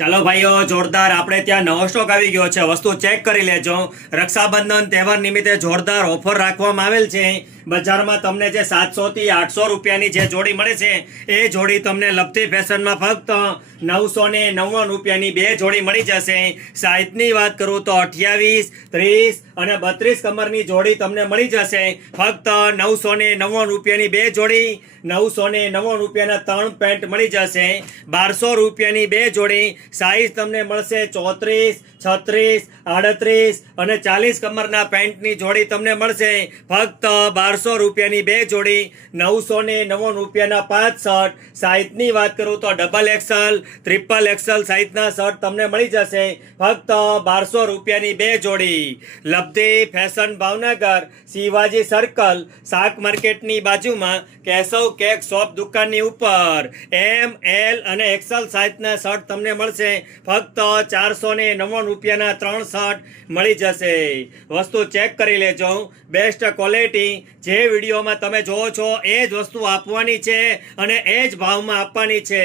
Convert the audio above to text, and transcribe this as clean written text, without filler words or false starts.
ચાલો ભાઈઓ, જોરદાર આપણે ત્યાં નવો સ્ટોક આવી ગયો છે. વસ્તુ ચેક કરી લેજો. રક્ષાબંધન તહેવાર નિમિત્તે જોરદાર ઓફર રાખવામાં આવેલ છે. બજારમાં તમને જે 700 થી 800 રૂપિયાની જે જોડી મળે છે એ જોડી તમને લપથી ફેશનમાં ફક્ત 999 રૂપિયાની બે જોડી મળી જશે. સાઇઝની વાત કરું તો 28, 30 અને 32 કમરની જોડી તમને મળી જશે. ફક્ત 999 રૂપિયાની બે જોડી, 999 રૂપિયાના 3 પેન્ટ મળી જશે. 1200 રૂપિયાની બે જોડી. સાઇઝ તમને મળશે 34, 36, 38 અને 40 કમરના પેન્ટની જોડી તમને મળશે. ફક્ત 1200 રૂપિયાની બે જોડી, 999 રૂપિયાના 5 શર્ટ. સાઇઝની વાત કરું તો XXL, XXL સાઇઝના શર્ટ તમને મળી જશે. ફક્ત 1200 રૂપિયાની બે જોડી. લબ્ધી ફેશન ભાવનગર, શિવાજી સર્કલ, શાક માર્કેટની બાજુમાં કેશવ કેક શોપ દુકાનની ઉપર M, L અને XL સાઇઝના શર્ટ તમને મળશે. ફક્ત 499 રૂપિયાના 3 શર્ટ મળી જશે. વસ્તુ ચેક કરી લેજો. Best quality. જે વિડીયોમાં તમે જોવો છો એ જ વસ્તુ આપવાની છે અને એ જ ભાવમાં આપવાની છે.